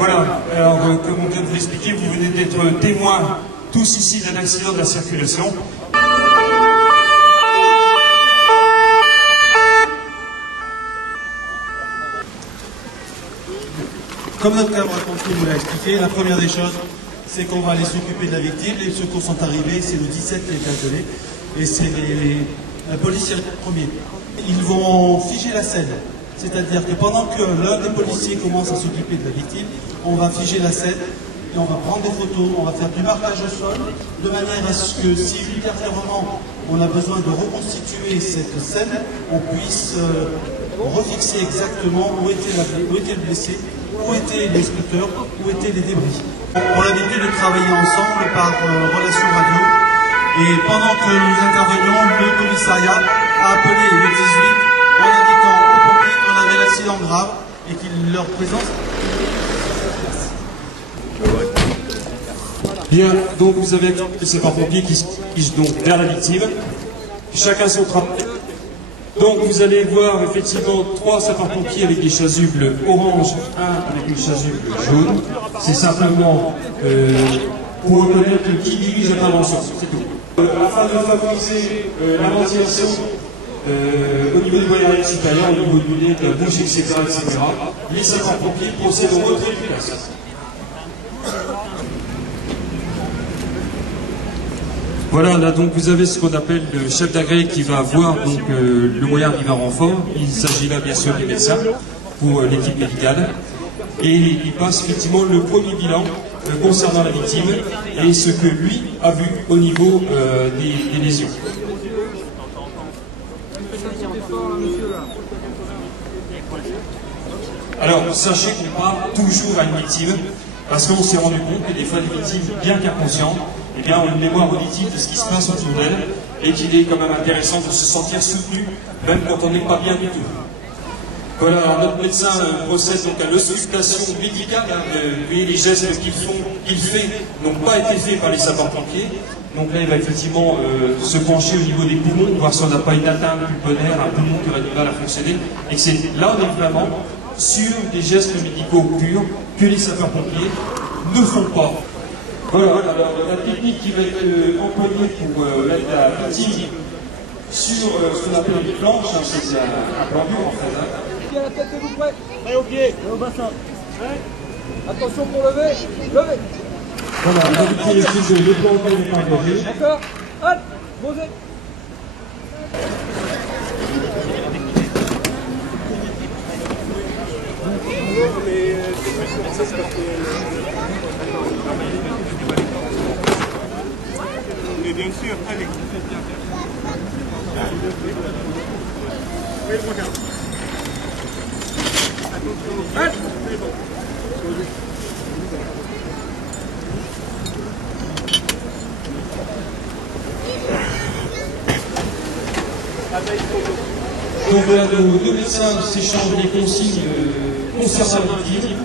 Voilà, alors comme on vient de vous l'expliquer, vous venez d'être témoins tous ici d'un accident de la circulation. Comme notre camarade pompier nous l'a expliqué, la première des choses, c'est qu'on va aller s'occuper de la victime. Les secours sont arrivés, c'est le 17 qui a été appelé, et c'est les policiers premiers. Ils vont figer la scène, c'est-à-dire que pendant que l'un des policiers commence à s'occuper de la victime, on va figer la scène, et on va prendre des photos, on va faire du marquage au sol, de manière à ce que si ultérieurement on a besoin de reconstituer cette scène, on puisse refixer exactement où était le blessé, où étaient les scooters, où étaient les débris. On a l'habitude de travailler ensemble par relation radio, et pendant que nous intervenions, le commissariat a appelé le 18 en indiquant aux pompiers qu'on avait l'accident grave et qu'il leur présence. Bien, donc vous avez les sapeurs-pompiers qui se dirigent donc vers la victime, chacun son travail. Donc vous allez voir effectivement 3 sapeurs-pompiers avec des chasubles orange, un avec une chasuble jaune. C'est simplement pour reconnaître qui dirige l'intervention, c'est tout. Afin de favoriser la ventilation au niveau du voyage supérieur, au niveau du nez, de la bouche, etc., les sapeurs-pompiers procèdent au retrait du casque. Voilà, là donc vous avez ce qu'on appelle le chef d'agré qui va voir donc le moyen arrivé en renfort. Il s'agit là bien sûr du médecin pour l'équipe médicale. Et il passe effectivement le premier bilan concernant la victime et ce que lui a vu au niveau des lésions. Alors sachez qu'on parle toujours à une victime parce qu'on s'est rendu compte que des fois les victimes, bien qu'inconscientes, eh bien, on a une mémoire auditive de ce qui se passe autour d'elle et qu'il est quand même intéressant de se sentir soutenu, même quand on n'est pas bien du tout. Voilà, alors notre médecin procède donc à l'auscultation médicale. Vous voyez, les gestes qu'il fait n'ont pas été faits par les sapeurs-pompiers. Donc là, il va effectivement se pencher au niveau des poumons, voir si on n'a pas une atteinte pulmonaire, un poumon qui aurait du mal à fonctionner. Et là, on est vraiment sur des gestes médicaux purs que les sapeurs-pompiers ne font pas. Voilà, alors la technique qui va être employée pour mettre la victime sur ce qu'on appelle une planche, hein, c'est un plan dur en fait. Pied à la tête, êtes-vous prêts? Prêt au pied et au bassin. Attention pour lever, levez. Voilà, on va éviter les fils de plan au pied engagé. D'accord. Hop, posez. Mais bien sûr, allez. Oui, regarde. Attention. C'est bon. Donc voilà, nos deux médecins s'échangent des consignes concernant la victime,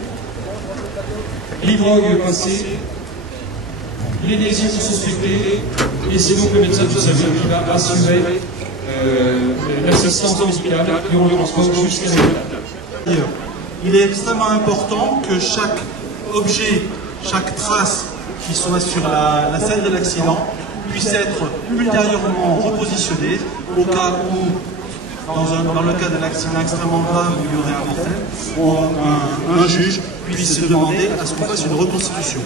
les drogues passées, les lésions suspectées, et c'est donc le médecin du SAMU qui va assurer l'assistance médicale et on le transporte jusqu'à l'hôpital. Il est extrêmement important que chaque objet, chaque trace qui soit sur la scène de l'accident puisse être ultérieurement repositionnée au cas où, dans le cas d'un accident extrêmement grave où il y aurait un mortel, un juge puisse demander à ce qu'on fasse une reconstitution.